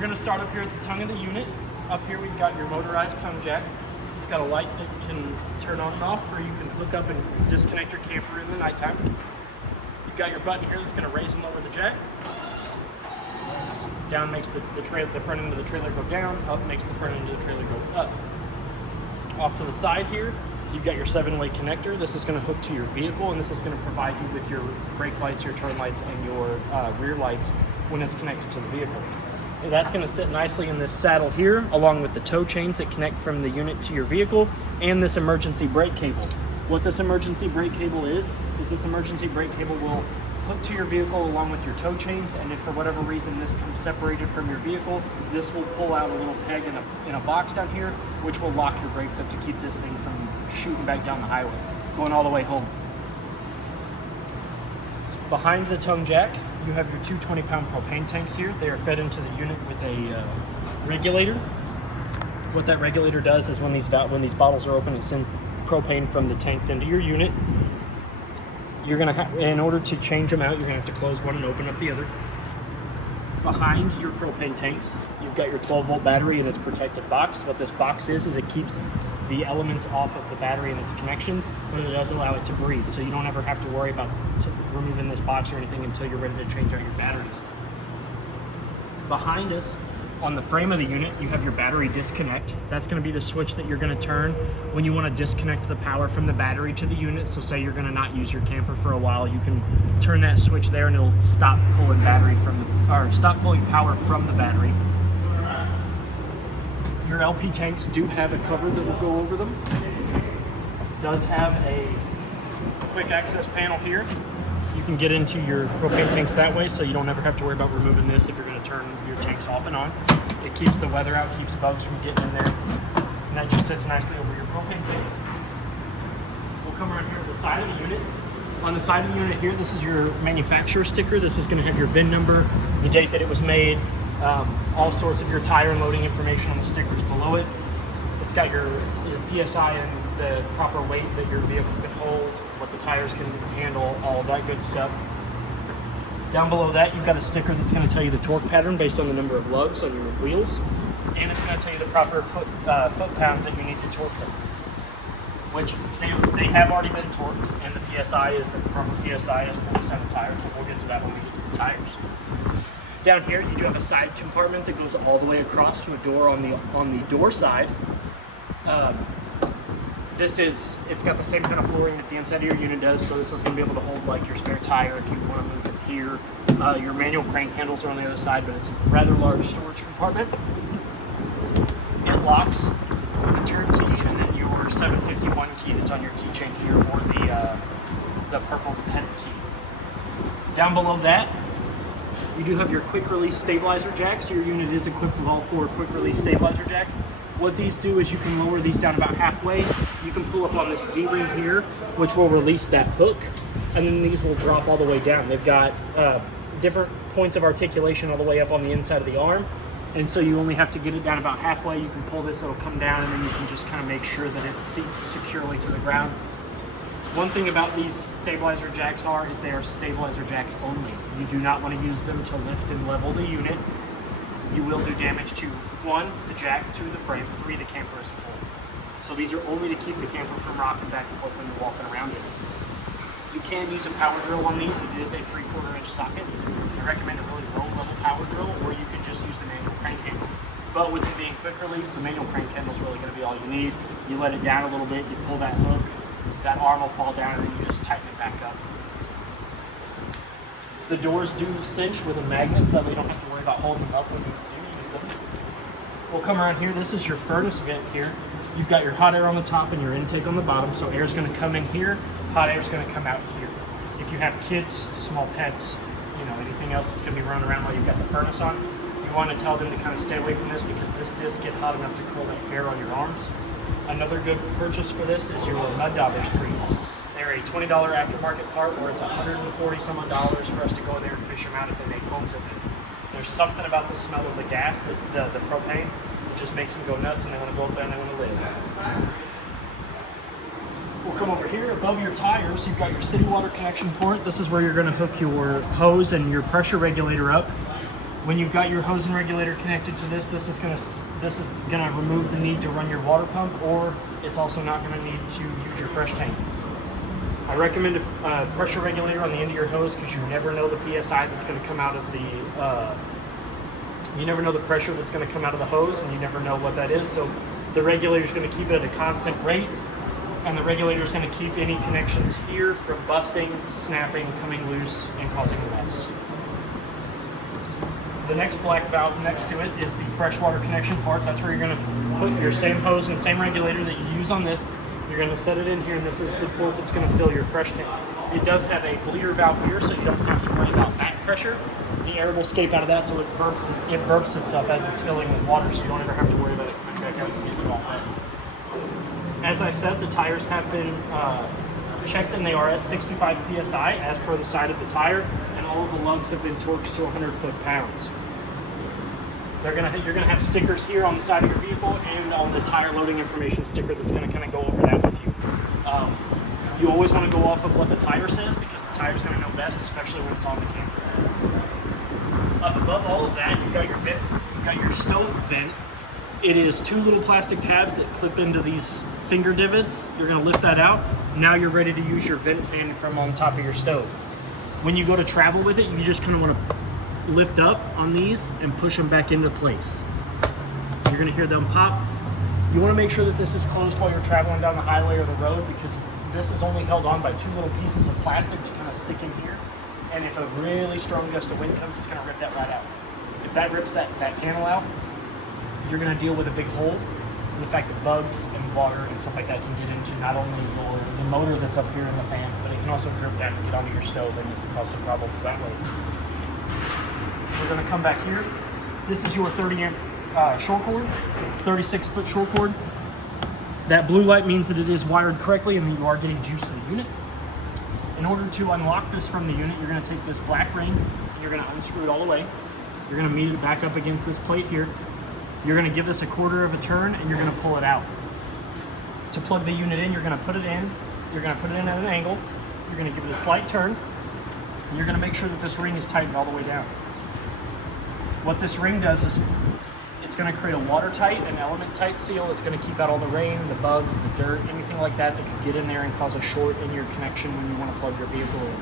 We're gonna start up here at the tongue of the unit. Up here we've got your motorized tongue jack. It's got a light that can turn on and off, or you can hook up and disconnect your camper in the nighttime. You've got your button here that's gonna raise and lower the jack. Down makes the front end of the trailer go down, up makes the front end of the trailer go up. Off to the side here, you've got your 7-way connector. This is gonna hook to your vehicle, and this is gonna provide you with your brake lights, your turn lights, and your rear lights when it's connected to the vehicle. That's going to sit nicely in this saddle here, along with the tow chains that connect from the unit to your vehicle, and this emergency brake cable. What this emergency brake cable is this emergency brake cable will hook to your vehicle along with your tow chains, and if for whatever reason this comes separated from your vehicle, this will pull out a little peg in a box down here, which will lock your brakes up to keep this thing from shooting back down the highway, going all the way home. Behind the tongue jack, you have your two 20-pound propane tanks here. They are fed into the unit with a regulator. What that regulator does is when these bottles are open, it sends propane from the tanks into your unit. You're gonna have, in order to change them out, you're gonna have to close one and open up the other. Behind your propane tanks, you've got your 12-volt battery in its protected box. What this box is it keeps the elements off of the battery and its connections, but it does allow it to breathe. So you don't ever have to worry about removing this box or anything until you're ready to change out your batteries. Behind us, on the frame of the unit, you have your battery disconnect. That's going to be the switch that you're going to turn when you want to disconnect the power from the battery to the unit. So say you're going to not use your camper for a while, you can turn that switch there and it'll stop pulling power from the battery. Your LP tanks do have a cover that will go over them. It does have a quick access panel here. You can get into your propane tanks that way, so you don't ever have to worry about removing this if you're going to turn your tanks off and on. It keeps the weather out, keeps bugs from getting in there, and that just sits nicely over your propane tanks. We'll come around here to the side of the unit. On the side of the unit here, this is your manufacturer sticker. This is going to have your VIN number, the date that it was made, all sorts of your tire and loading information on the stickers below it. It's got your PSI and the proper weight that your vehicle can hold, what the tires can handle, all of that good stuff. Down below that, you've got a sticker that's going to tell you the torque pattern based on the number of lugs on your wheels, and it's going to tell you the proper foot-pounds that you need to torque them, which they have already been torqued, and the PSI is that the proper PSI is 47 tires, but we'll get to that when we get to the tires. Down here, you do have a side compartment that goes all the way across to a door on the door side. It's got the same kind of flooring that the inside of your unit does, so this is going to be able to hold like your spare tire if you want to move it here. Your manual crank handles are on the other side, but it's a rather large storage compartment. It locks with a turn key, and then your 751 key that's on your keychain here, or the purple headed key. Down below that, you do have your quick release stabilizer jacks. Your unit is equipped with all 4 quick release stabilizer jacks. What these do is you can lower these down about halfway. You can pull up on this D-ring here, which will release that hook, and then these will drop all the way down. They've got different points of articulation all the way up on the inside of the arm, and so you only have to get it down about halfway. You can pull this, it'll come down, and then you can just kind of make sure that it seats securely to the ground. One thing about these stabilizer jacks is they are stabilizer jacks only. You do not want to use them to lift and level the unit. You will do damage to 1, the jack, 2, the frame, 3, the camper as a whole. So these are only to keep the camper from rocking back and forth when you're walking around it. You can use a power drill on these. It is a 3/4 inch socket. I recommend a really low level power drill, or you can just use the manual crank handle. But with it being quick release, the manual crank handle is really going to be all you need. You let it down a little bit, you pull that hook, that arm will fall down, and then you just tighten it back up. The doors do cinch with a magnet, so that way you don't have to worry about holding them up when you use them. We'll come around here. This is your furnace vent here. You've got your hot air on the top and your intake on the bottom, so air is going to come in here, hot air is going to come out here. If you have kids, small pets, anything else that's going to be running around while you've got the furnace on, you want to tell them to kind of stay away from this, because this disc gets hot enough to curl that hair on your arms. Another good purchase for this is your mud dauber screens. They're a $20 aftermarket part, or it's $140 some odd for us to go in there and fish them out if they make foams in it. There's something about the smell of the gas, the propane, that just makes them go nuts, and they want to go up there and they want to live. We'll come over here above your tires. You've got your city water connection port. This is where you're going to hook your hose and your pressure regulator up. When you've got your hose and regulator connected to this is gonna remove the need to run your water pump, or it's also not gonna need to use your fresh tank. I recommend a pressure regulator on the end of your hose because you never know the PSI that's gonna come out of the, you never know the pressure that's gonna come out of the hose, and you never know what that is. So the regulator is gonna keep it at a constant rate, and the regulator is gonna keep any connections here from busting, snapping, coming loose, and causing a mess. The next black valve next to it is the freshwater connection part. That's where you're going to put your same hose and same regulator that you use on this. You're going to set it in here, and this is the port that's going to fill your fresh tank. It does have a bleeder valve here, so you don't have to worry about back pressure. The air will escape out of that, so it burps itself as it's filling with water, so you don't ever have to worry about it coming back out and getting it all wet. As I said, the tires have been checked, and they are at 65 PSI as per the side of the tire, and all of the lugs have been torqued to 100 foot-pounds. You're gonna have stickers here on the side of your vehicle and on the tire loading information sticker that's gonna kind of go over that with you. You always want to go off of what the tire says because the tire's gonna know best, especially when it's on the camper. Up above all of that, you've got your vent, you've got your stove vent. It is 2 little plastic tabs that clip into these finger divots. You're gonna lift that out. Now you're ready to use your vent fan from on top of your stove. When you go to travel with it, you just kind of want to lift up on these and push them back into place. You're gonna hear them pop. You wanna make sure that this is closed while you're traveling down the highway or the road, because this is only held on by 2 little pieces of plastic that kind of stick in here. And if a really strong gust of wind comes, it's gonna rip that right out. If that rips that panel out, you're gonna deal with a big hole. And the fact that bugs and water and stuff like that can get into not only the motor that's up here in the fan, but it can also drip down and get onto your stove, and it can cause some problems that way. We're gonna come back here. This is your 30 amp short cord. It's 36-foot short cord. That blue light means that it is wired correctly and that you are getting juice to the unit. In order to unlock this from the unit, you're gonna take this black ring and you're gonna unscrew it all the way. You're gonna meet it back up against this plate here. You're gonna give this a 1/4 of a turn and you're gonna pull it out. To plug the unit in, you're gonna put it in. You're gonna put it in at an angle. You're gonna give it a slight turn. And you're gonna make sure that this ring is tightened all the way down. What this ring does is it's gonna create a watertight and element-tight seal. It's gonna keep out all the rain, the bugs, the dirt, anything like that that could get in there and cause a short in your connection when you wanna plug your vehicle in.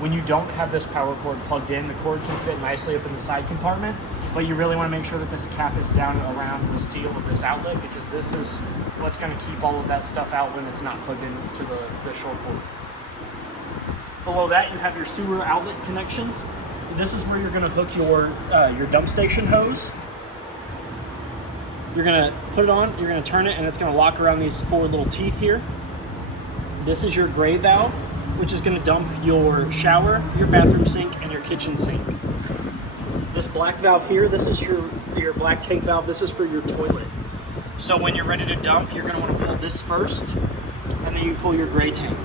When you don't have this power cord plugged in, the cord can fit nicely up in the side compartment, but you really want to make sure that this cap is down around the seal of this outlet, because this is what's going to keep all of that stuff out when it's not plugged into the short cord. Below that, you have your sewer outlet connections. This is where you're going to hook your dump station hose. You're going to put it on, you're going to turn it, and it's going to lock around these 4 little teeth here. This is your gray valve, which is going to dump your shower, your bathroom sink, and your kitchen sink. This black valve here, this is your black tank valve. This is for your toilet. So when you're ready to dump, you're going to want to pull this first, and then you pull your gray tank.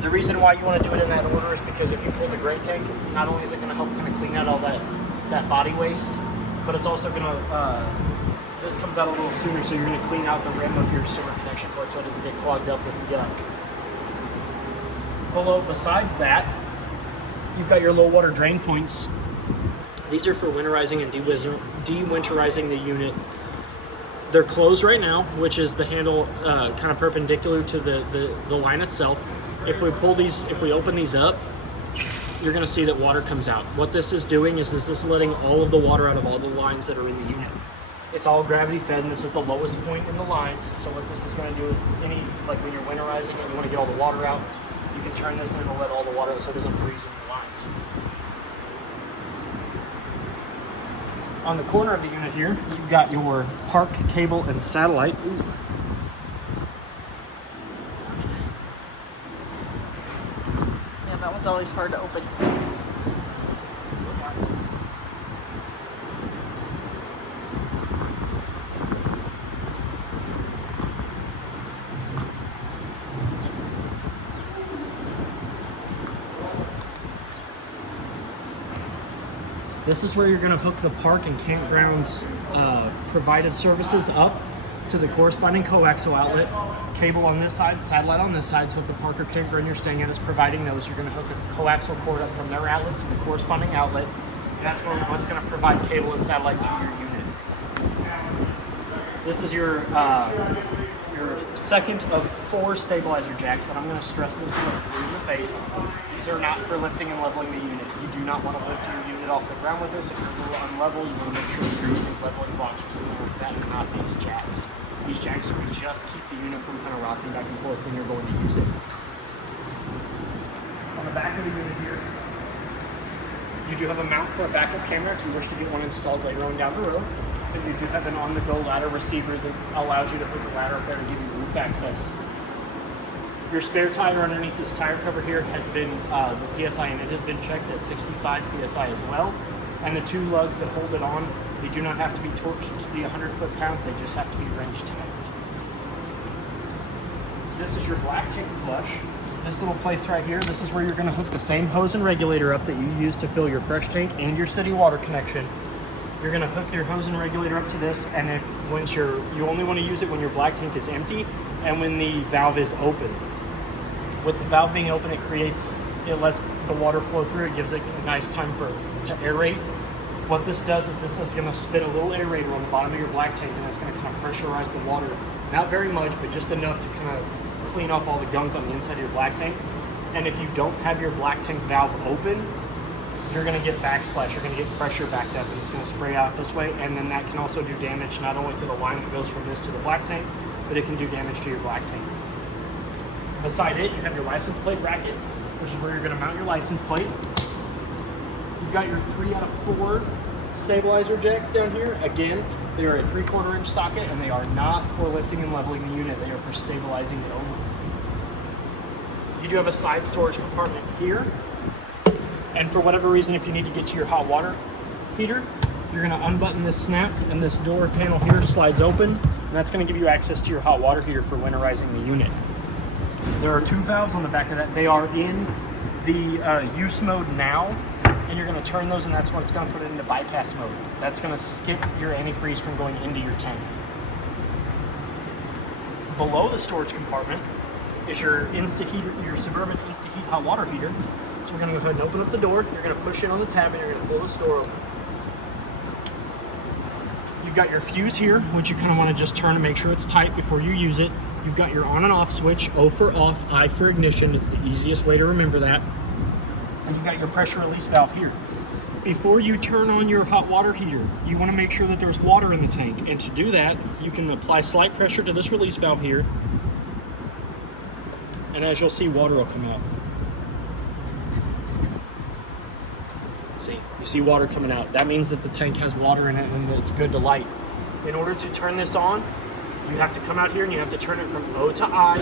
The reason why you want to do it in that order is because if you pull the gray tank, not only is it going to help kind of clean out all that body waste, but it's also going to, this comes out a little sooner, so you're going to clean out the rim of your sewer connection cord so it doesn't get clogged up with yuck. Besides that, you've got your low water drain points. These are for winterizing and dewinterizing the unit. They're closed right now, which is the handle kind of perpendicular to the line itself. If we open these up, you're gonna see that water comes out. What this is doing is this is letting all of the water out of all the lines that are in the unit. It's all gravity fed, and this is the lowest point in the lines. So what this is gonna do is like when you're winterizing and you wanna get all the water out, you can turn this and it'll let all the water out so it doesn't freeze in the lines. On the corner of the unit here, you've got your park cable and satellite. Ooh. Yeah, that one's always hard to open. This is where you're going to hook the park and campgrounds provided services up to the corresponding coaxial outlet. Cable on this side, satellite on this side. So if the park or campground you're staying at is providing those, you're going to hook a coaxial cord up from their outlet to the corresponding outlet. That's what's going to provide cable and satellite to your unit. This is your second of 4 stabilizer jacks, and I'm going to stress this in the face. These are not for lifting and leveling the unit. You do not want to lift your unit off the ground with this. If you're a little unlevel, you want to make sure that you're using leveling blocks or something like that, and not these jacks. These jacks would just keep the unit from kind of rocking back and forth when you're going to use it. On the back of the unit here, you do have a mount for a backup camera if you wish to get one installed later on down the road. And you do have an on-the-go ladder receiver that allows you to hook a ladder up there and give you roof access. Your spare tire underneath this tire cover here has been, the PSI in it has been checked at 65 PSI as well. And the 2 lugs that hold it on, they do not have to be torqued to be 100 foot-pounds, they just have to be wrench tight. This is your black tank flush. This little place right here, this is where you're going to hook the same hose and regulator up that you use to fill your fresh tank and your city water connection. You're going to hook your hose and regulator up to this, and you only want to use it when your black tank is empty and when the valve is open. With the valve being open, it lets the water flow through. It gives it a nice time to aerate. What this does is this is going to spin a little aerator on the bottom of your black tank, and it's going to kind of pressurize the water. Not very much, but just enough to kind of clean off all the gunk on the inside of your black tank. And if you don't have your black tank valve open, you're going to get backsplash. You're going to get pressure backed up, and it's going to spray out this way. And then that can also do damage not only to the line that goes from this to the black tank, but it can do damage to your black tank. Beside it, you have your license plate bracket, which is where you're going to mount your license plate. You've got your 3 out of 4 stabilizer jacks down here. Again, they are a 3/4 inch socket, and they are not for lifting and leveling the unit. They are for stabilizing it only. You do have a side storage compartment here. And for whatever reason, if you need to get to your hot water heater, you're going to unbutton this snap, and this door panel here slides open, and that's going to give you access to your hot water heater for winterizing the unit. There are 2 valves on the back of that. They are in the use mode now, and you're going to turn those, and that's when it's going to put it into bypass mode. That's going to skip your antifreeze from going into your tank. Below the storage compartment is your your Suburban InstaHeat hot water heater. So we're going to go ahead and open up the door. You're going to push in on the tab, and you're going to pull this door open. You've got your fuse here, which you kind of want to just turn to make sure it's tight before you use it. You've got your on and off switch, O for off, I for ignition. It's the easiest way to remember that. And you've got your pressure release valve here. Before you turn on your hot water heater, you want to make sure that there's water in the tank. And to do that, you can apply slight pressure to this release valve here. And as you'll see, water will come out. See, you see water coming out. That means that the tank has water in it and that it's good to light. In order to turn this on, you have to come out here and you have to turn it from O to I,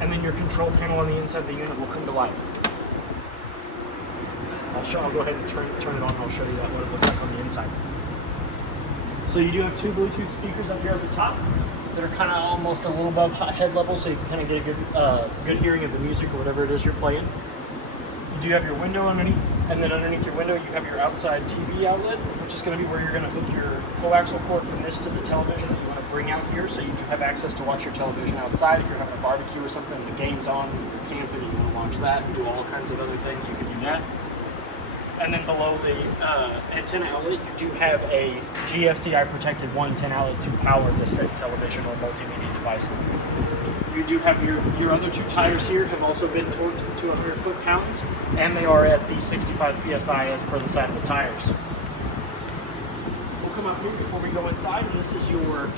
and then your control panel on the inside of the unit will come to life. I'll go ahead and turn it on, and I'll show you what it looks like on the inside. So you do have 2 Bluetooth speakers up here at the top that are kind of almost a little above head level, so you can kind of get a good hearing of the music or whatever it is you're playing. You do have your window underneath, and then underneath your window you have your outside TV outlet, which is going to be where you're going to hook your coaxial cord from this to the television that you want to bring out here, so you do have access to watch your television outside. If you're having a barbecue or something, the game's on, you're camping, you want to watch that, and do all kinds of other things, you can do that. And then below the antenna outlet, you do have a GFCI protected 110 outlet to power the said television or multimedia devices. You do have your other 2 tires here have also been torqued to 100 foot-pounds, and they are at the 65 PSI as per the side of the tires. We'll come up here before we go inside, and this is your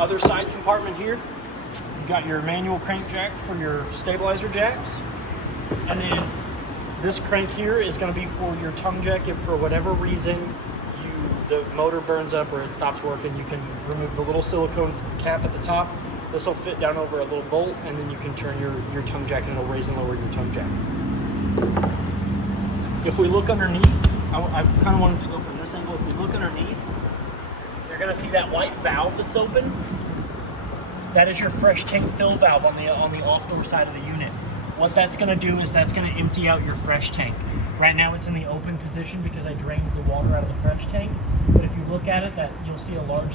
other side compartment here. You've got your manual crank jack for your stabilizer jacks, and then this crank here is going to be for your tongue jack. If for whatever reason the motor burns up or it stops working, you can remove the little silicone cap at the top. This will fit down over a little bolt, and then you can turn your tongue jack, and it'll raise and lower your tongue jack. If we look underneath, I kind of wanted to go from this angle. If we look underneath, you're going to see that white valve that's open. That is your fresh tank fill valve on the off door side of the unit. What that's going to do is that's going to empty out your fresh tank. Right now it's in the open position because I drained the water out of the fresh tank. But if you look at it, you'll see a large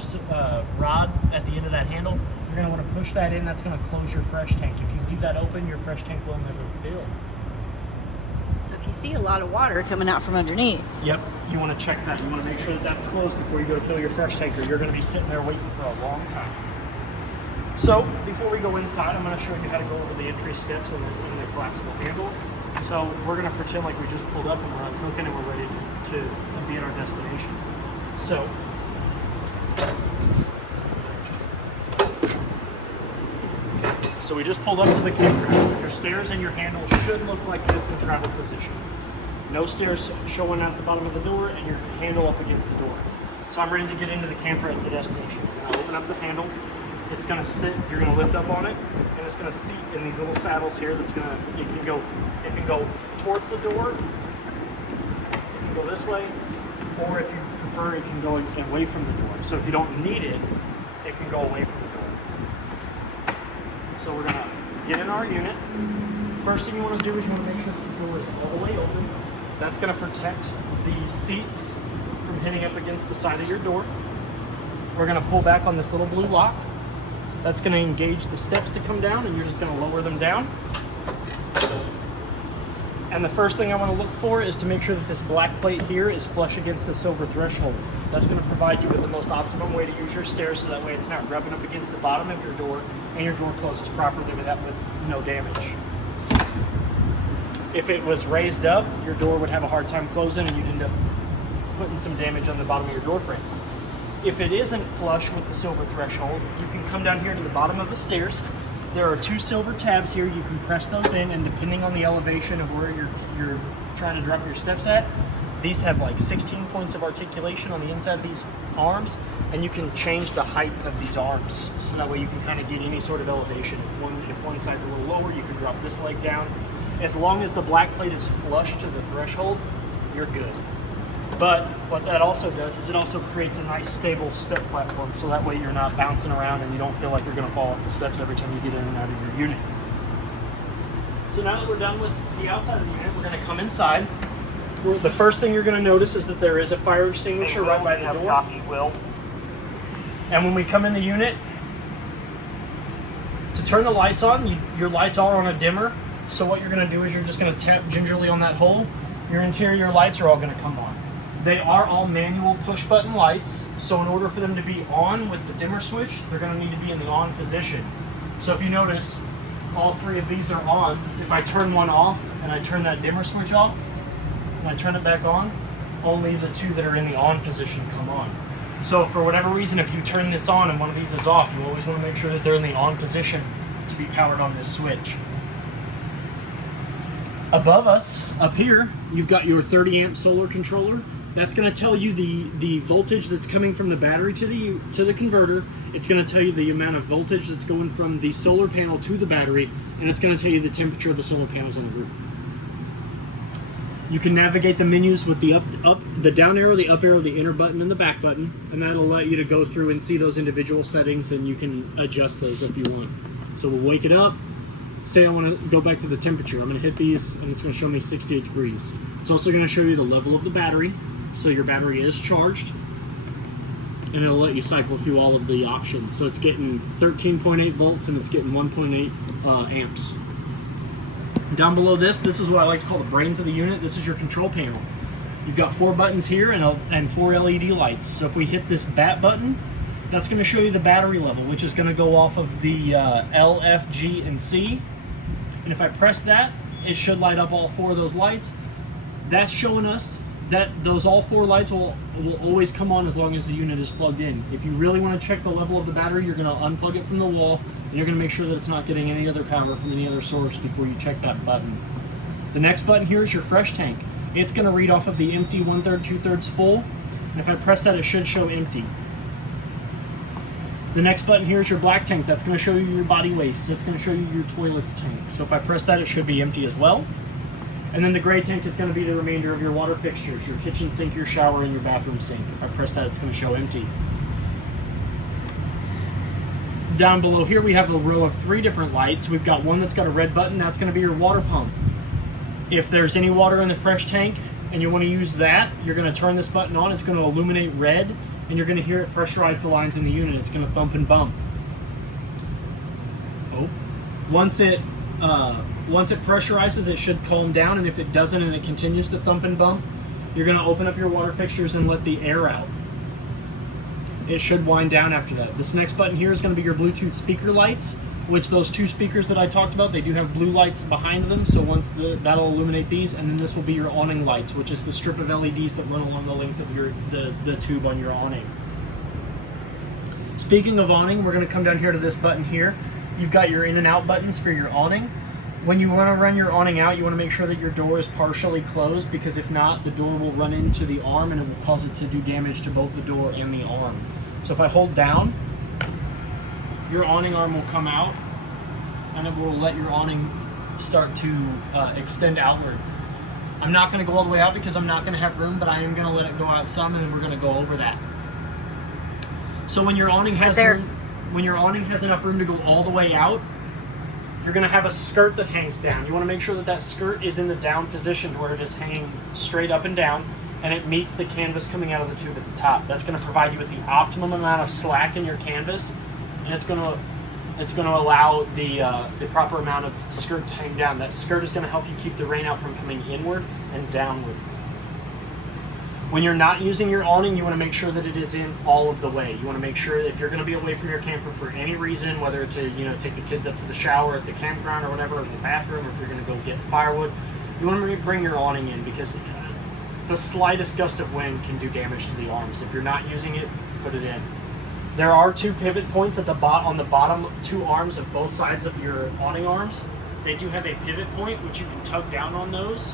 rod at the end of that handle. You're going to want to push that in. That's going to close your fresh tank. If you leave that open, your fresh tank will never fill. So if you see a lot of water coming out from underneath, Yep, you want to check that. You want to make sure that that's closed before you go to fill your fresh tank, or you're going to be sitting there waiting for a long time. So before we go inside, I'm going to show you how to go over the entry steps and the collapsible handle. So we're going to pretend like we just pulled up and we're unhooking and we're ready to be at our destination. So So we just pulled up to the campground. Your stairs and your handle should look like this in travel position. No stairs showing out the bottom of the door and your handle up against the door. So I'm ready to get into the camper at the destination. I'll open up the handle. It's gonna sit, you're gonna lift up on it, and it's gonna seat in these little saddles here it can go towards the door, it can go this way, or if you prefer, it can go away from the door. So if you don't need it, it can go away from the door. So we're gonna get in our unit. First thing you wanna do is you wanna make sure that the door is all the way open. That's gonna protect the seats from hitting up against the side of your door. We're gonna pull back on this little blue lock. That's gonna engage the steps to come down, and you're just gonna lower them down. And the first thing I wanna look for is to make sure that this black plate here is flush against the silver threshold. That's gonna provide you with the most optimum way to use your stairs, so that way it's not rubbing up against the bottom of your door, and your door closes properly with no damage. If it was raised up, your door would have a hard time closing, and you'd end up putting some damage on the bottom of your door frame. If it isn't flush with the silver threshold, you can come down here to the bottom of the stairs. There are 2 silver tabs here. You can press those in, and depending on the elevation of where you're trying to drop your steps at, these have like 16 points of articulation on the inside of these arms, and you can change the height of these arms, so that way you can kind of get any sort of elevation. If one side's a little lower, you can drop this leg down. As long as the black plate is flush to the threshold, you're good. But what that also does is it also creates a nice stable step platform, so that way you're not bouncing around and you don't feel like you're going to fall off the steps every time you get in and out of your unit. So now that we're done with the outside of the unit, we're going to come inside. The first thing you're going to notice is that there is a fire extinguisher right by the door. And when we come in the unit, to turn the lights on, your lights are on a dimmer. So what you're going to do is you're just going to tap gingerly on that hole. Your interior lights are all going to come on. They are all manual push button lights, so in order for them to be on with the dimmer switch, they're going to need to be in the on position. So if you notice, all 3 of these are on. If I turn one off and I turn that dimmer switch off and I turn it back on, only the 2 that are in the on position come on. So for whatever reason, if you turn this on and one of these is off, you always want to make sure that they're in the on position to be powered on this switch. Above us, up here, you've got your 30 amp solar controller. That's going to tell you the voltage that's coming from the battery to the converter. It's going to tell you the amount of voltage that's going from the solar panel to the battery, and it's going to tell you the temperature of the solar panels on the roof. You can navigate the menus with the the down arrow, the up arrow, the enter button, and the back button, and that'll let you to go through and see those individual settings, and you can adjust those if you want. So we'll wake it up. Say I want to go back to the temperature. I'm going to hit these, and it's going to show me 68 degrees. It's also going to show you the level of the battery. So your battery is charged, and it'll let you cycle through all of the options. So it's getting 13.8 volts and it's getting 1.8 amps. Down below this is what I like to call the brains of the unit. This is your control panel. You've got 4 buttons here and 4 LED lights. So if we hit this bat button, that's going to show you the battery level, which is going to go off of the L, F, G, and C. And if I press that, it should light up all 4 of those lights. That's showing us that all 4 lights will always come on as long as the unit is plugged in. If you really want to check the level of the battery, you're going to unplug it from the wall, and you're going to make sure that it's not getting any other power from any other source before you check that button. The next button here is your fresh tank. It's going to read off of the empty, 1/3, 2/3 full, and if I press that, it should show empty. The next button here is your black tank. That's going to show you your body waste. It's going to show you your toilets tank. So if I press that, it should be empty as well. And then the gray tank is going to be the remainder of your water fixtures, your kitchen sink, your shower, and your bathroom sink. If I press that, it's going to show empty. Down below here, we have a row of 3 different lights. We've got one that's got a red button. That's going to be your water pump. If there's any water in the fresh tank and you want to use that, you're going to turn this button on. It's going to illuminate red, and you're going to hear it pressurize the lines in the unit. It's going to thump and bump. Once it Once it pressurizes, it should calm down, and if it doesn't and it continues to thump and bump, you're going to open up your water fixtures and let the air out. It should wind down after that. This next button here is going to be your Bluetooth speaker lights, which those two speakers that I talked about, they do have blue lights behind them, so that'll illuminate these, and then this will be your awning lights, which is the strip of LEDs that run along the length of the tube on your awning. Speaking of awning, we're going to come down here to this button here. You've got your in and out buttons for your awning. When you want to run your awning out, you want to make sure that your door is partially closed, because if not, the door will run into the arm and it will cause it to do damage to both the door and the arm. So if I hold down, your awning arm will come out and it will let your awning start to extend outward. I'm not going to go all the way out because I'm not going to have room, but I am going to let it go out some, and we're going to go over that. So when your awning has enough room to go all the way out, you're going to have a skirt that hangs down. You want to make sure that that skirt is in the down position where it is hanging straight up and down, and it meets the canvas coming out of the tube at the top. That's going to provide you with the optimum amount of slack in your canvas, and it's going to allow the proper amount of skirt to hang down. That skirt is going to help you keep the rain out from coming inward and downward. When you're not using your awning, you want to make sure that it is in all of the way. You want to make sure that if you're going to be away from your camper for any reason, whether to take the kids up to the shower at the campground or whatever, or the bathroom, or if you're going to go get firewood, you want to bring your awning in, because the slightest gust of wind can do damage to the arms. If you're not using it, put it in. There are two pivot points at on the bottom two arms of both sides of your awning arms. They do have a pivot point, which you can tug down on those.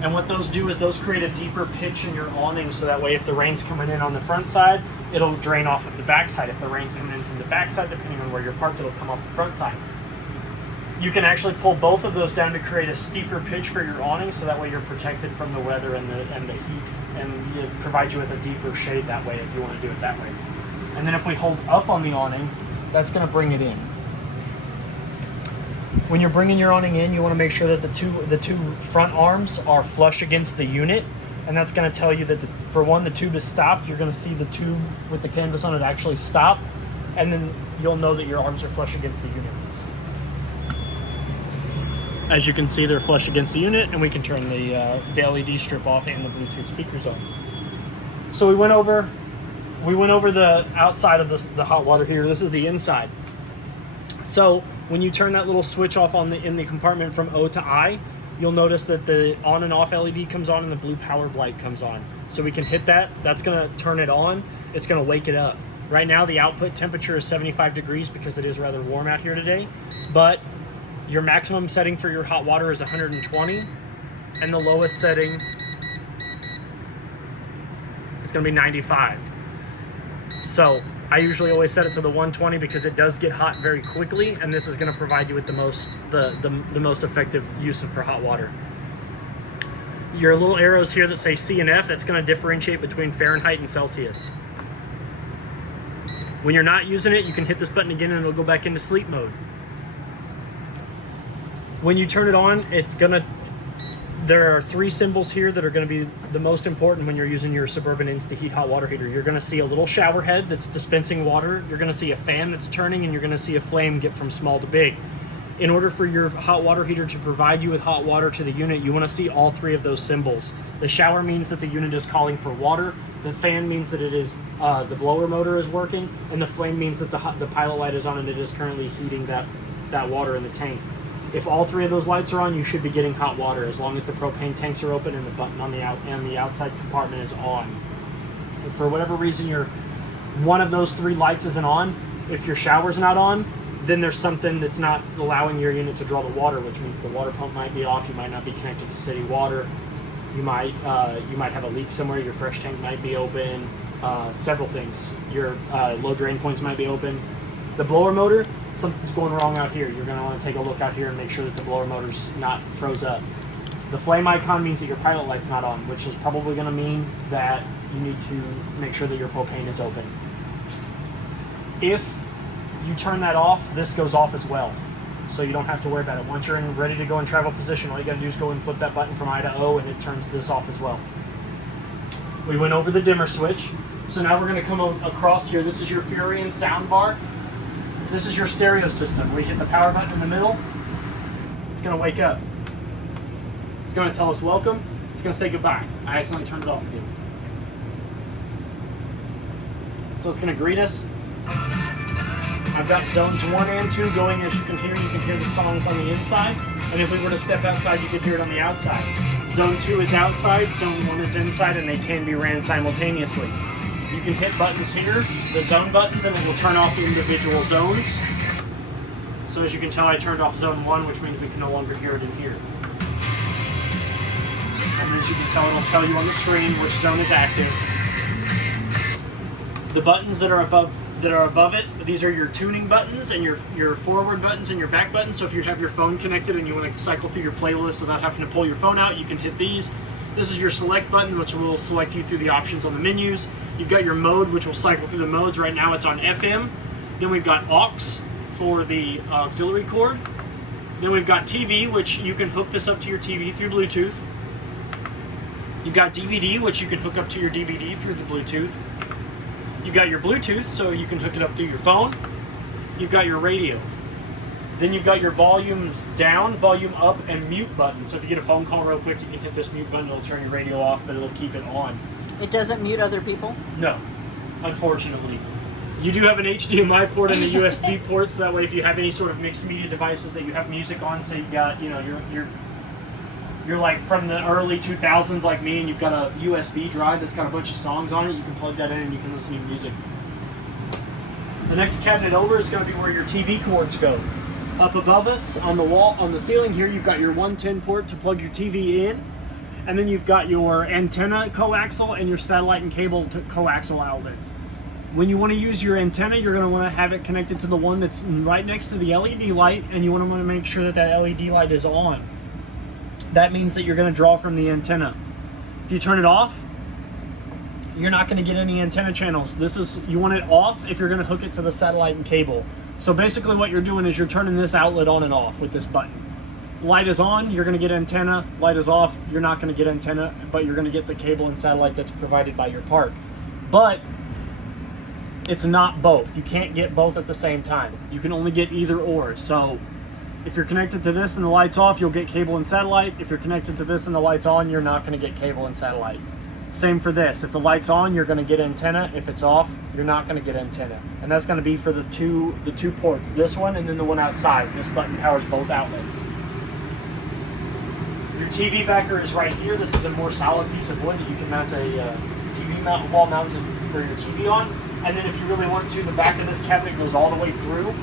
And what those do is those create a deeper pitch in your awning, so that way if the rain's coming in on the front side, it'll drain off of the back side. If the rain's coming in from the back side, depending on where you're parked, it'll come off the front side. You can actually pull both of those down to create a steeper pitch for your awning, so that way you're protected from the weather and the heat, and it provides you with a deeper shade that way if you want to do it that way. And then if we hold up on the awning, that's going to bring it in. When you're bringing your awning in, you want to make sure that the two front arms are flush against the unit, and that's going to tell you that for one, the tube is stopped. You're going to see the tube with the canvas on it actually stop, and then you'll know that your arms are flush against the unit. As you can see, they're flush against the unit, and we can turn the LED strip off and the Bluetooth speakers on. So we went over the outside of the hot water heater. This is the inside. So when you turn that little switch off in the compartment from O to I, you'll notice that the on and off LED comes on and the blue power light comes on. So we can hit that. That's going to turn it on. It's going to wake it up. Right now the output temperature is 75 degrees because it is rather warm out here today. But your maximum setting for your hot water is 120, and the lowest setting is going to be 95. So I usually always set it to the 120 because it does get hot very quickly, and this is going to provide you with the most effective use for hot water. Your little arrows here that say C and F, that's going to differentiate between Fahrenheit and Celsius. When you're not using it, you can hit this button again and it'll go back into sleep mode. When you turn it on, there are three symbols here that are going to be the most important when you're using your Suburban InstaHeat hot water heater. You're going to see a little shower head that's dispensing water. You're going to see a fan that's turning, and you're going to see a flame get from small to big. In order for your hot water heater to provide you with hot water to the unit, you want to see all three of those symbols. The shower means that the unit is calling for water. The fan means that it is the blower motor is working, and the flame means that the pilot light is on and it is currently heating that water in the tank. If all three of those lights are on, you should be getting hot water, as long as the propane tanks are open and the button on the outside compartment is on. If for whatever reason one of those three lights isn't on, if your shower's not on, then there's something that's not allowing your unit to draw the water, which means the water pump might be off. You might not be connected to city water. You might have a leak somewhere. Your fresh tank might be open. Several things. Your low drain points might be open. The blower motor, something's going wrong out here. You're going to want to take a look out here and make sure that the blower motor's not froze up. The flame icon means that your pilot light's not on, which is probably going to mean that you need to make sure that your propane is open. If you turn that off, this goes off as well, so you don't have to worry about it. Once you're ready to go in travel position, all you got to do is go and flip that button from I to O, and it turns this off as well. We went over the dimmer switch, so now we're going to come across here. This is your Furion sound bar. This is your stereo system. We hit the power button in the middle, going to wake up. It's going to tell us welcome. It's going to say goodbye. I accidentally turned it off again. So it's going to greet us. I've got zones 1 and 2 going. As you can hear the songs on the inside. And if we were to step outside, you could hear it on the outside. Zone 2 is outside, zone 1 is inside, and they can be ran simultaneously. You can hit buttons here, the zone buttons, and it will turn off individual zones. So as you can tell, I turned off zone 1, which means we can no longer hear it in here. And as you can tell, it'll tell you on the screen which zone is active. The buttons that are above it, these are your tuning buttons and your forward buttons and your back buttons. So if you have your phone connected and you want to cycle through your playlist without having to pull your phone out, you can hit these. This is your select button, which will select you through the options on the menus. You've got your mode, which will cycle through the modes. Right now it's on FM. Then we've got aux for the auxiliary cord. Then we've got TV, which you can hook this up to your TV through Bluetooth. You've got DVD, which you can hook up to your DVD through the Bluetooth. You've got your Bluetooth, so you can hook it up through your phone. You've got your radio. Then you've got your volumes down, volume up, and mute button. So if you get a phone call real quick, you can hit this mute button. It'll turn your radio off, but it'll keep it on. It doesn't mute other people? No, unfortunately. You do have an HDMI port and a USB port, so that way if you have any sort of mixed media devices that you have music on, say you've got, you're like from the early 2000s like me, and you've got a USB drive that's got a bunch of songs on it, you can plug that in and you can listen to music. The next cabinet over is going to be where your TV cords go. Up above us on the wall, on the ceiling here, you've got your 110 port to plug your TV in, and then you've got your antenna coaxial and your satellite and cable coaxial outlets. When you want to use your antenna, you're going to want to have it connected to the one that's right next to the LED light, and you want to make sure that that LED light is on. That means that you're going to draw from the antenna. If you turn it off, you're not going to get any antenna channels. You want it off if you're going to hook it to the satellite and cable. So basically what you're doing is you're turning this outlet on and off with this button. Light is on, you're going to get antenna. Light is off, you're not going to get antenna, but you're going to get the cable and satellite that's provided by your park. But it's not both. You can't get both at the same time. You can only get either or. So if you're connected to this and the light's off, you'll get cable and satellite. If you're connected to this and the light's on, you're not going to get cable and satellite. Same for this. If the light's on, you're going to get antenna. If it's off, you're not going to get antenna. And that's going to be for the two ports, this one and then the one outside. This button powers both outlets. Your TV backer is right here. This is a more solid piece of wood that you can mount a TV wall mounted for your TV on. And then if you really want to, the back of this cabinet goes all the way through.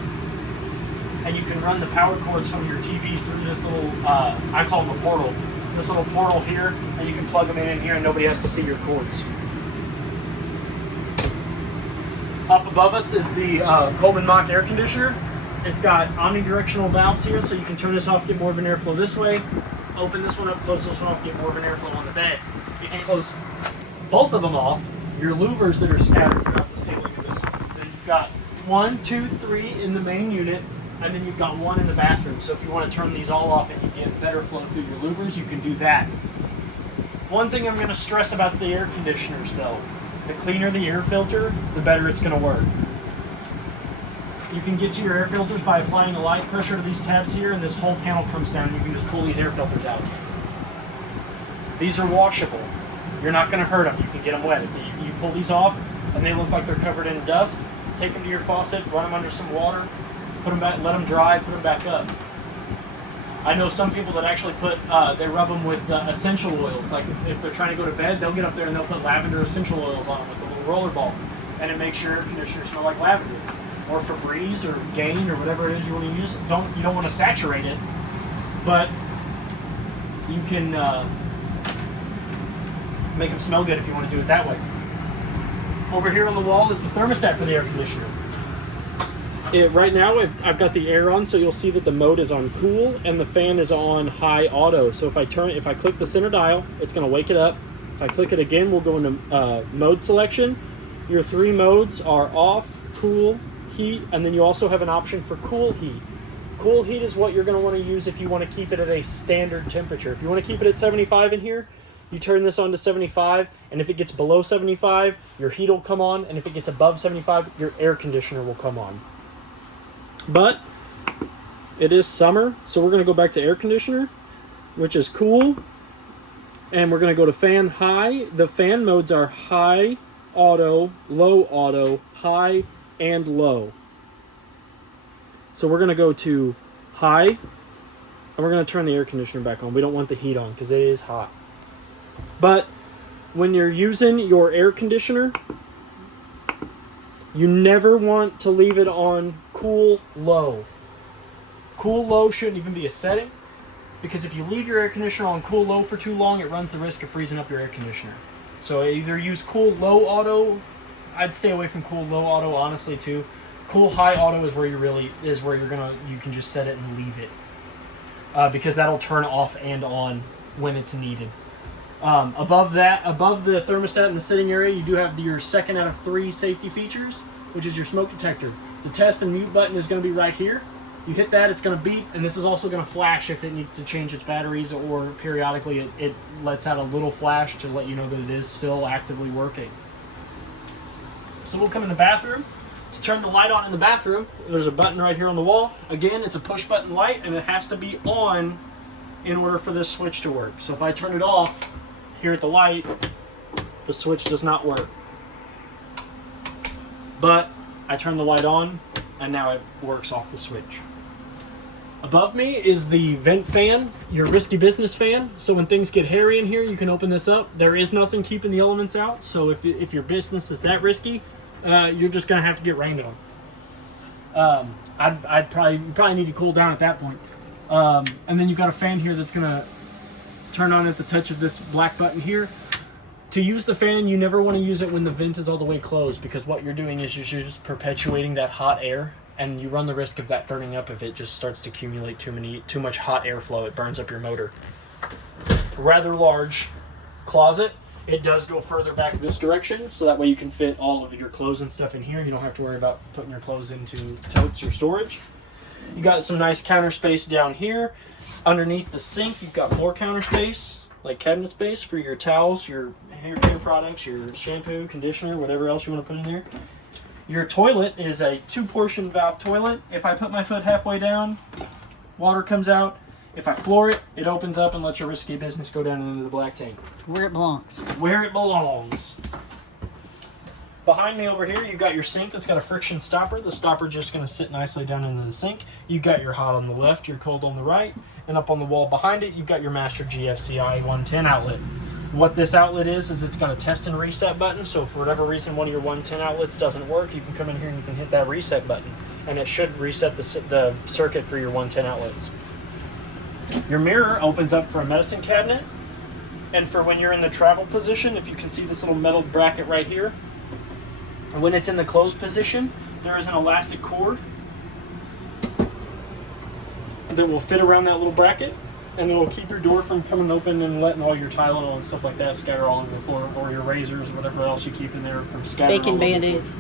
And you can run the power cords from your TV through this little, I call them a portal. This little portal here, and you can plug them in here and nobody has to see your cords. Up above us is the Coleman Mach air conditioner. It's got omnidirectional valves here, so you can turn this off, get more of an airflow this way. Open this one up, close this one off, get more of an airflow on the bed. If you close both of them off, your louvers that are scattered throughout the ceiling of this, then you've got 1, 2, 3 in the main unit, and then you've got one in the bathroom. So if you want to turn these all off and you get better flow through your louvers, you can do that. One thing I'm going to stress about the air conditioners though, the cleaner the air filter, the better it's going to work. You can get to your air filters by applying a light pressure to these tabs here, and this whole panel comes down and you can just pull these air filters out. These are washable. You're not going to hurt them. You can get them wet. If you pull these off and they look like they're covered in dust, take them to your faucet, run them under some water, put them back, let them dry, put them back up. I know some people that actually they rub them with essential oils. Like if they're trying to go to bed, they'll get up there and they'll put lavender essential oils on them with the little roller ball. And it makes your air conditioner smell like lavender. Or Febreze or Gain or whatever it is you want to use. You don't want to saturate it, but you can make them smell good if you want to do it that way. Over here on the wall is the thermostat for the air conditioner. Right now I've got the air on, so you'll see that the mode is on cool and the fan is on high auto. So if I click the center dial, it's going to wake it up. If I click it again, we'll go into mode selection. Your 3 modes are off, cool, heat, and then you also have an option for cool heat. Cool heat is what you're going to want to use if you want to keep it at a standard temperature. If you want to keep it at 75 in here, you turn this on to 75, and if it gets below 75, your heat will come on, and if it gets above 75, your air conditioner will come on. But It is summer, so we're going to go back to air conditioner, which is cool. And we're going to go to fan high. The fan modes are high, auto, low, high, and low. So we're going to go to high, and we're going to turn the air conditioner back on. We don't want the heat on because it is hot. But when you're using your air conditioner, you never want to leave it on cool low. Cool low shouldn't even be a setting, because if you leave your air conditioner on cool low for too long, it runs the risk of freezing up your air conditioner. So either use cool low auto. I'd stay away from cool low auto, honestly, too. Cool high auto is where you can just set it and leave it, because that'll turn off and on when it's needed. Above the thermostat in the sitting area, you do have your second out of 3 safety features, which is your smoke detector. The test and mute button is going to be right here. You hit that, it's going to beep, and this is also going to flash if it needs to change its batteries, or periodically it lets out a little flash to let you know that it is still actively working. So we'll come in the bathroom. To turn the light on in the bathroom, there's a button right here on the wall. Again, it's a push button light, and it has to be on in order for this switch to work. So if I turn it off here at the light, the switch does not work. But I turn the light on, and now it works off the switch. Above me is the vent fan, your risky business fan. So when things get hairy in here, you can open this up. There is nothing keeping the elements out. So if your business is that risky, you're just going to have to get rained on. You probably need to cool down at that point. And then you've got a fan here that's going to turn on at the touch of this black button here. To use the fan, you never want to use it when the vent is all the way closed, because what you're doing is you're just perpetuating that hot air, and you run the risk of that burning up if it just starts to accumulate too much hot airflow. It burns up your motor. Rather large closet. It does go further back this direction, so that way you can fit all of your clothes and stuff in here. You don't have to worry about putting your clothes into totes or storage. You got some nice counter space down here. Underneath the sink, you've got more counter space, like cabinet space for your towels, your hair care products, your shampoo, conditioner, whatever else you want to put in there. Your toilet is a 2-portion valve toilet. If I put my foot halfway down, water comes out. If I floor it, it opens up and lets your risky business go down into the black tank. Where it belongs. Where it belongs. Behind me over here, you've got your sink that's got a friction stopper. The stopper just going to sit nicely down into the sink. You've got your hot on the left, your cold on the right, and up on the wall behind it, you've got your master GFCI 110 outlet. What this outlet is it's got a test and reset button, so for whatever reason one of your 110 outlets doesn't work, you can come in here and you can hit that reset button, and it should reset the circuit for your 110 outlets. Your mirror opens up for a medicine cabinet, and for when you're in the travel position, if you can see this little metal bracket right here, when it's in the closed position, there is an elastic cord that will fit around that little bracket, and it will keep your door from coming open and letting all your Tylenol and stuff like that scatter all over the floor, or your razors, whatever else you keep in there from scattering. Bacon Band-Aids.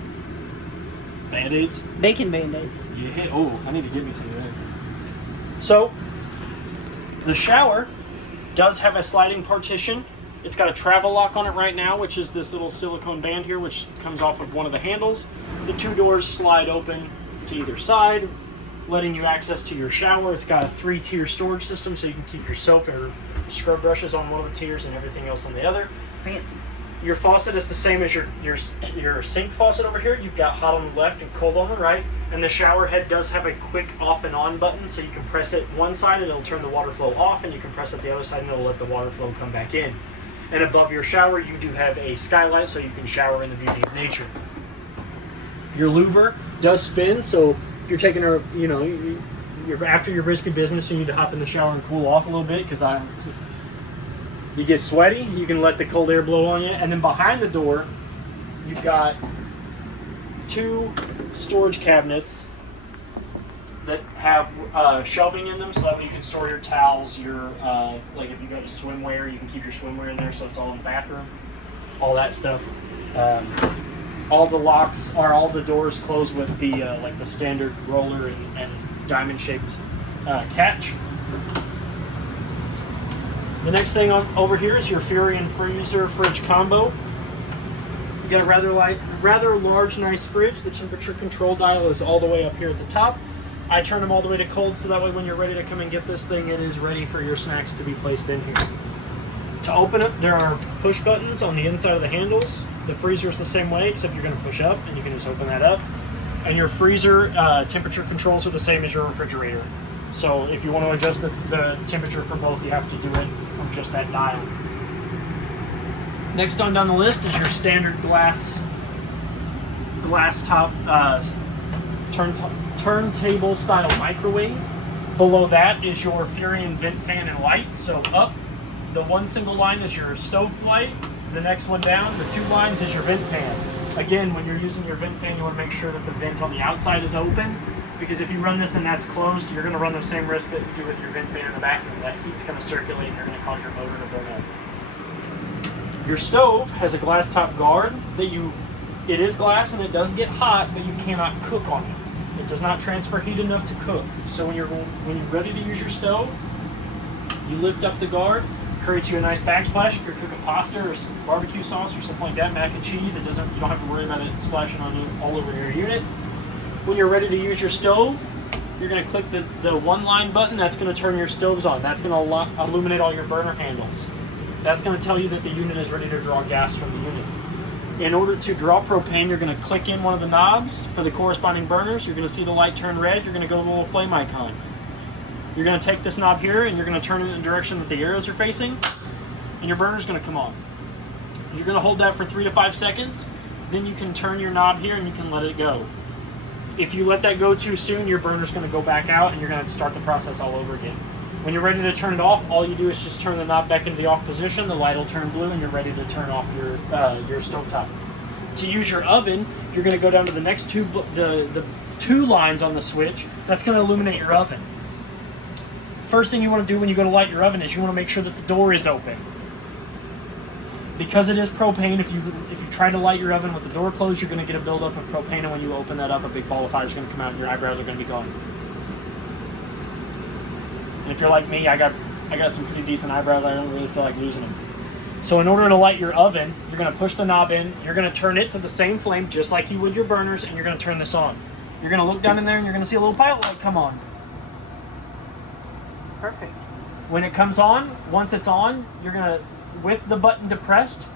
Band-Aids? Bacon Band-Aids. I need to get me some of that. So, the shower does have a sliding partition. It's got a travel lock on it right now, which is this little silicone band here, which comes off of one of the handles. The 2 doors slide open to either side, letting you access to your shower. It's got a 3-tier storage system, so you can keep your soap or scrub brushes on one of the tiers and everything else on the other. Fancy. Your faucet is the same as your sink faucet over here. You've got hot on the left and cold on the right. And the shower head does have a quick off and on button, so you can press it one side and it'll turn the water flow off, and you can press it the other side and it'll let the water flow come back in. And above your shower, you do have a skylight, so you can shower in the beauty of nature. Your louver does spin, so you're taking you're after your risky business, you need to hop in the shower and cool off a little bit, because you get sweaty, you can let the cold air blow on you. And then behind the door, you've got 2 storage cabinets that have shelving in them, so that way you can store your towels, your like if you go to swimwear, you can keep your swimwear in there, so it's all in the bathroom, all that stuff. All the locks are all the doors close with the like the standard roller and diamond shaped catch. The next thing over here is your Fury and Freezer fridge combo. You got a rather large, nice fridge. The temperature control dial is all the way up here at the top. I turn them all the way to cold, so that way when you're ready to come and get this thing, it is ready for your snacks to be placed in here. To open it, there are push buttons on the inside of the handles. The freezer is the same way, except you're going to push up, and you can just open that up. And your freezer temperature controls are the same as your refrigerator. So if you want to adjust the temperature for both, you have to do it from just that dial. Next on down the list is your standard glass top turntable style microwave. Below that is your Furion vent fan and light. So up, the one single line is your stove light. The next one down, the 2 lines, is your vent fan. Again, when you're using your vent fan, you want to make sure that the vent on the outside is open, because if you run this and that's closed, you're going to run the same risk that you do with your vent fan in the bathroom. That heat's going to circulate and you're going to cause your motor to burn up. Your stove has a glass top guard that it is glass and it does get hot, but you cannot cook on it. It does not transfer heat enough to cook. So when you're ready to use your stove, you lift up the guard, creates you a nice backsplash. If you're cooking pasta or some barbecue sauce or something like that, mac and cheese, you don't have to worry about it splashing on you all over your unit. When you're ready to use your stove, you're going to click the 1-line button. That's going to turn your stoves on. That's going to illuminate all your burner handles. That's going to tell you that the unit is ready to draw gas from the unit. In order to draw propane, you're going to click in one of the knobs for the corresponding burners. You're going to see the light turn red. You're going to go to the little flame icon. You're going to take this knob here and you're going to turn it in the direction that the arrows are facing, and your burner's going to come on. You're going to hold that for 3 to 5 seconds. Then you can turn your knob here and you can let it go. If you let that go too soon, your burner's going to go back out and you're going to start the process all over again. When you're ready to turn it off, all you do is just turn the knob back into the off position. The light will turn blue and you're ready to turn off your stovetop. To use your oven, you're going to go down to the next two lines on the switch. That's going to illuminate your oven. First thing you want to do when you go to light your oven is you want to make sure that the door is open. Because it is propane, if you try to light your oven with the door closed, you're going to get a buildup of propane, and when you open that up, a big ball of fire is going to come out and your eyebrows are going to be gone. And if you're like me, I got some pretty decent eyebrows. I don't really feel like losing them. So in order to light your oven, you're going to push the knob in, you're going to turn it to the same flame just like you would your burners, and you're going to turn this on. You're going to look down in there and you're going to see a little pilot light come on. Perfect. When it comes on, once it's on, you're going to, with the button depressed,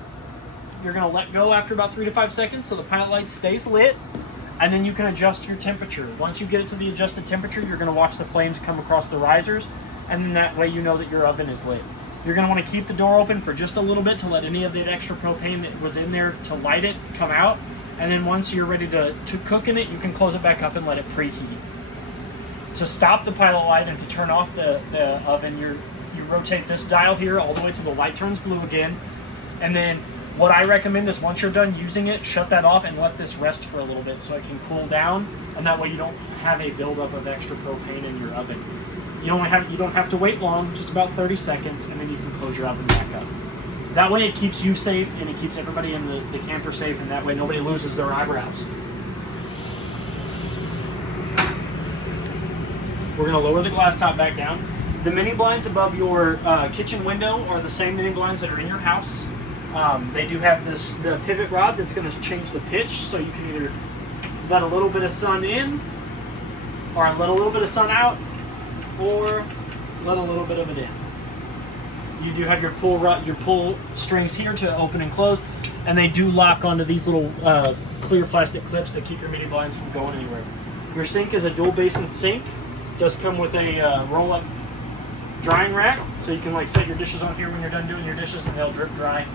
you're going to let go after about 3 to 5 seconds so the pilot light stays lit, and then you can adjust your temperature. Once you get it to the adjusted temperature, you're going to watch the flames come across the risers, and then that way you know that your oven is lit. You're going to want to keep the door open for just a little bit to let any of that extra propane that was in there to light it come out, and then once you're ready to cook in it, you can close it back up and let it preheat. To stop the pilot light and to turn off the oven, you rotate this dial here all the way till the light turns blue again. And then what I recommend is once you're done using it, shut that off and let this rest for a little bit so it can cool down. And that way you don't have a buildup of extra propane in your oven. You don't have to wait long, just about 30 seconds, and then you can close your oven back up. That way it keeps you safe and it keeps everybody in the camper safe, and that way nobody loses their eyebrows. We're going to lower the glass top back down. The mini blinds above your kitchen window are the same mini blinds that are in your house. They do have the pivot rod that's going to change the pitch, so you can either let a little bit of sun in, or let a little bit of sun out, or let a little bit of it in. You do have your pull strings here to open and close, and they do lock onto these little clear plastic clips that keep your mini blinds from going anywhere. Your sink is a dual basin sink. Does come with a roll-up drying rack, so you can set your dishes on here when you're done doing your dishes and they'll drip dry.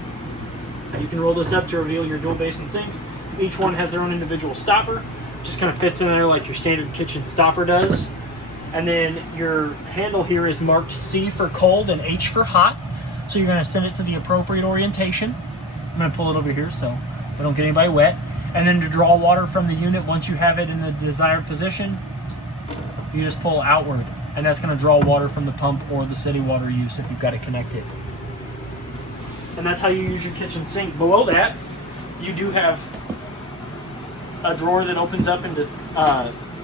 You can roll this up to reveal your dual basin sinks. Each one has their own individual stopper. Just kind of fits in there like your standard kitchen stopper does. And then your handle here is marked C for cold and H for hot. So you're going to send it to the appropriate orientation. I'm going to pull it over here so I don't get anybody wet. And then to draw water from the unit, once you have it in the desired position, you just pull outward, and that's going to draw water from the pump or the city water use if you've got it connected. And that's how you use your kitchen sink. Below that, you do have a drawer that opens up into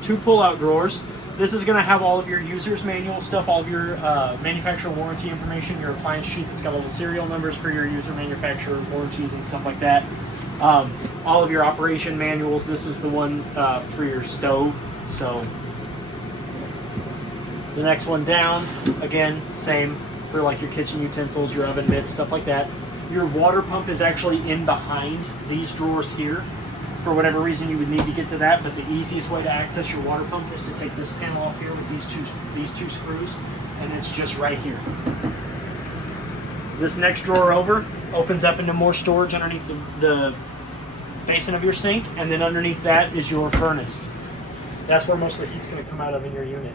2 pull-out drawers. This is going to have all of your user's manual stuff, all of your manufacturer warranty information, your appliance sheet that's got all the serial numbers for your user manufacturer warranties and stuff like that. All of your operation manuals. This is the one for your stove. So The next one down, again, same for like your kitchen utensils, your oven mitts, stuff like that. Your water pump is actually in behind these drawers here. For whatever reason, you would need to get to that, but the easiest way to access your water pump is to take this panel off here with these two screws, and it's just right here. This next drawer over opens up into more storage underneath the basin of your sink, and then underneath that is your furnace. That's where most of the heat's going to come out of in your unit.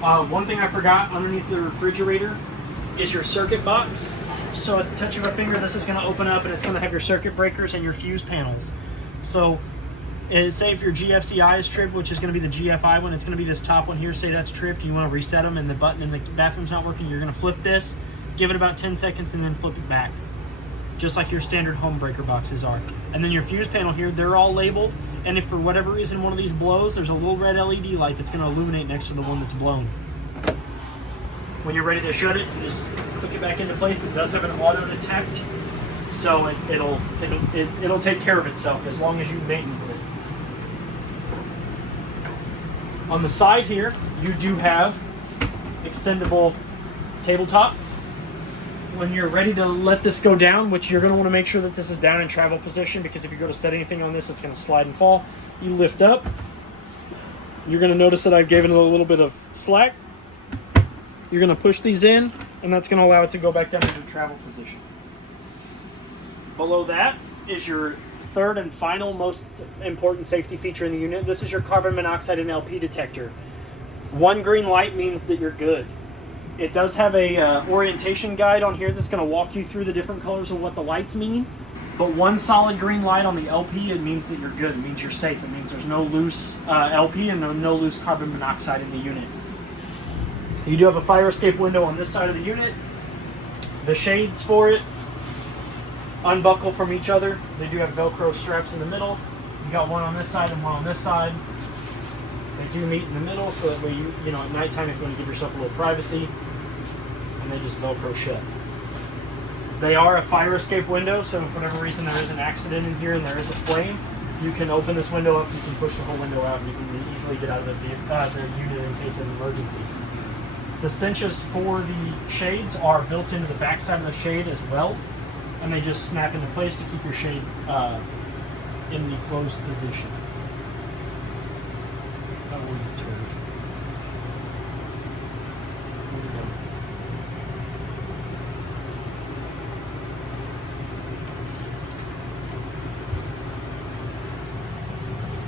One thing I forgot underneath the refrigerator is your circuit box. So at the touch of a finger, this is going to open up and it's going to have your circuit breakers and your fuse panels. So say if your GFCI is tripped, which is going to be the GFI one, it's going to be this top one here. Say that's tripped, you want to reset them and the button in the bathroom's not working, you're going to flip this, give it about 10 seconds and then flip it back. Just like your standard home breaker boxes are. And then your fuse panel here, they're all labeled. And if for whatever reason one of these blows, there's a little red LED light that's going to illuminate next to the one that's blown. When you're ready to shut it, you just click it back into place. It does have an auto detect, so it'll take care of itself as long as you maintenance it. On the side here, you do have extendable tabletop. When you're ready to let this go down, which you're going to want to make sure that this is down in travel position, because if you go to set anything on this, it's going to slide and fall. You lift up. You're going to notice that I've given it a little bit of slack. You're going to push these in, and that's going to allow it to go back down into travel position. Below that is your third and final most important safety feature in the unit. This is your carbon monoxide and LP detector. One green light means that you're good. It does have a orientation guide on here that's going to walk you through the different colors of what the lights mean. But one solid green light on the LP, it means that you're good. It means you're safe. It means there's no loose LP and no loose carbon monoxide in the unit. You do have a fire escape window on this side of the unit. The shades for it unbuckle from each other. They do have Velcro straps in the middle. You got one on this side and one on this side. They do meet in the middle, so that way you know, at nighttime if you want to give yourself a little privacy, and they just Velcro shut. They are a fire escape window, so if for whatever reason there is an accident in here and there is a flame, you can open this window up, you can push the whole window out, and you can easily get out of the unit in case of an emergency. The cinches for the shades are built into the back side of the shade as well, and they just snap into place to keep your shade in the closed position.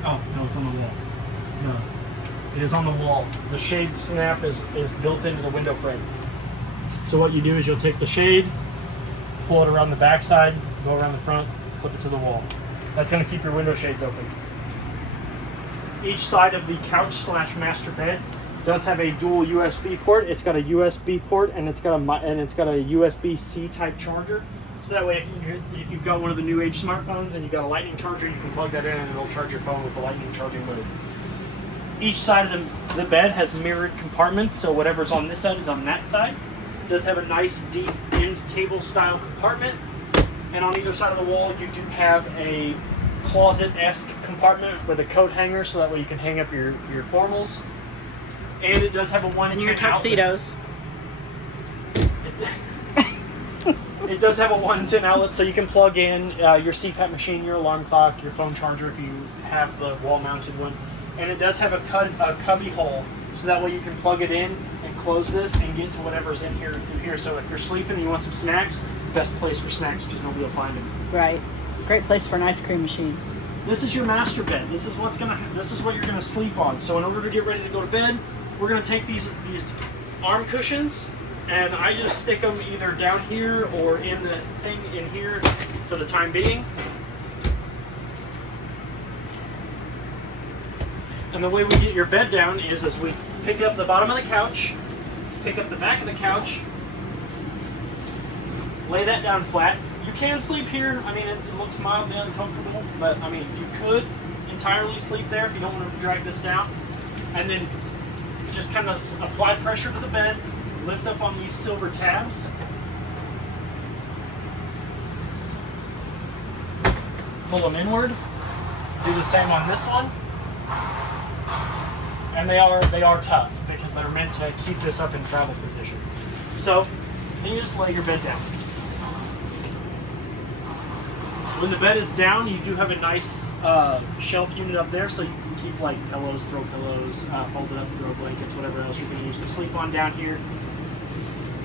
Oh, no, it's on the wall. No. It is on the wall. The shade snap is built into the window frame. So what you do is you'll take the shade, pull it around the back side, go around the front, flip it to the wall. That's going to keep your window shades open. Each side of the couch/master bed does have a dual USB port. It's got a USB port and it's got a USB-C type charger. So that way, if you've got one of the new age smartphones and you've got a lightning charger, you can plug that in and it'll charge your phone with the lightning charging mode. Each side of the bed has mirrored compartments, so whatever's on this side is on that side. It does have a nice deep end table style compartment, and on either side of the wall you do have a closet-esque compartment with a coat hanger, so that way you can hang up your formals. And it does have a 1-10 and your tuxedos. It does have a 110 outlet, so you can plug in your CPAP machine, your alarm clock, your phone charger if you have the wall-mounted one. And it does have a cubby hole, so that way you can plug it in and close this and get to whatever's in here through here. So if you're sleeping and you want some snacks, best place for snacks because nobody will find them. Right. Great place for an ice cream machine. This is your master bed. This is what you're gonna sleep on. So in order to get ready to go to bed, we're gonna take these arm cushions, and I just stick them either down here or in the thing in here for the time being. And the way we get your bed down is as we pick up the bottom of the couch, pick up the back of the couch, lay that down flat. You can sleep here. I mean, it looks mildly uncomfortable, but I mean, you could entirely sleep there if you don't want to drag this down. And then just kind of apply pressure to the bed, lift up on these silver tabs. Pull them inward. Do the same on this one. and they are tough because they're meant to keep this up in travel position. So then you just lay your bed down. When the bed is down, you do have a nice shelf unit up there, so you can keep like pillows, throw pillows, folded up throw blankets, whatever else you're going to use to sleep on down here.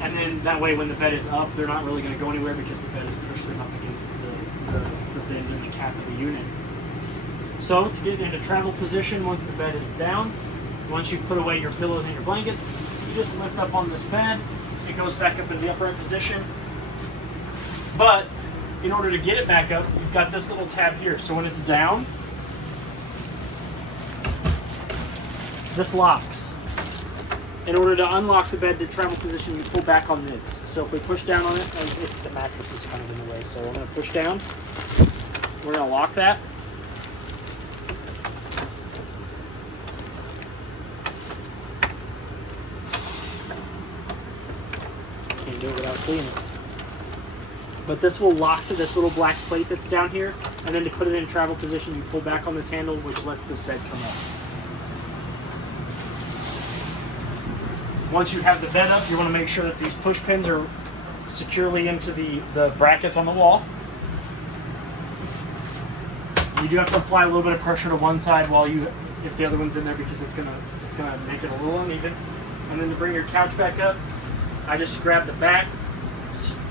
And then that way when the bed is up, they're not really going to go anywhere because the bed is pushed them up against the bend and the cap of the unit. So to get into travel position, once the bed is down, once you've put away your pillows and your blankets, you just lift up on this bed. It goes back up in the upright position. But in order to get it back up, you've got this little tab here. So when it's down, this locks. In order to unlock the bed to travel position, you pull back on this. So if we push down on it, the mattress is kind of in the way. So we're going to push down. We're going to lock that. Can't do it without seeing it. But this will lock to this little black plate that's down here. And then to put it in travel position, you pull back on this handle, which lets this bed come up. Once you have the bed up, you want to make sure that these push pins are securely into the brackets on the wall. You do have to apply a little bit of pressure to one side while if the other one's in there, because it's gonna make it a little uneven. And then to bring your couch back up, I just grab the back,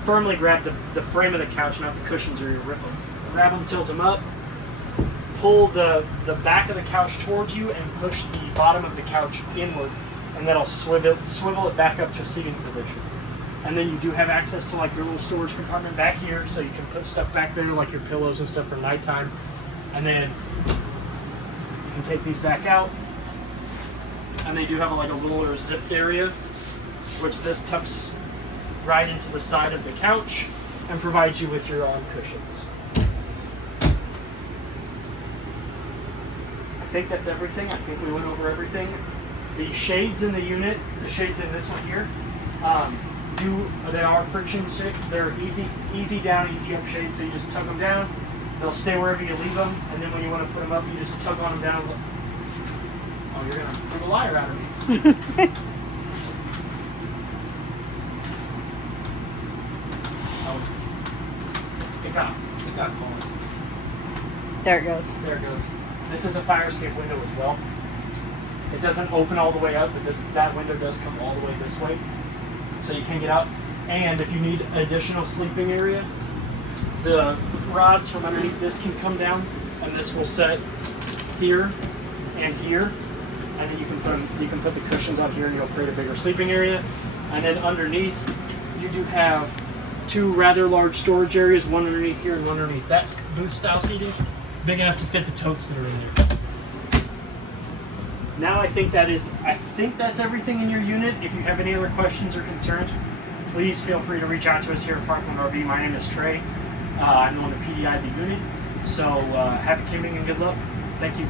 firmly grab the frame of the couch, not the cushions or you rip them. Grab them, tilt them up, pull the back of the couch towards you, and push the bottom of the couch inward. And that'll swivel it back up to a seating position. And then you do have access to like your little storage compartment back here, so you can put stuff back there like your pillows and stuff for nighttime. And then you can take these back out. And they do have like a little zipped area, which this tucks right into the side of the couch and provides you with your arm cushions. I think that's everything. I think we went over everything. The shades in the unit, the shades in this one here, they are friction shades. They're easy down, easy up shades. So you just tug them down. They'll stay wherever you leave them. And then when you want to put them up, you just tug on them down. Oh, you're gonna prove a liar out of me. It got cold. There it goes. There it goes. This is a fire escape window as well. It doesn't open all the way up, but that window does come all the way this way, so you can get out. And if you need additional sleeping area, the rods from underneath this can come down, and this will set here and here, and then you can put the cushions on here, and you'll create a bigger sleeping area. And then underneath, you do have two rather large storage areas, one underneath here and one underneath that booth style seating, big enough to fit the totes that are in there. Now I think that's everything in your unit. If you have any other questions or concerns, please feel free to reach out to us here at Parkland RV. My name is Trey. I'm on the PDI of the unit. So happy camping and good luck. Thank you.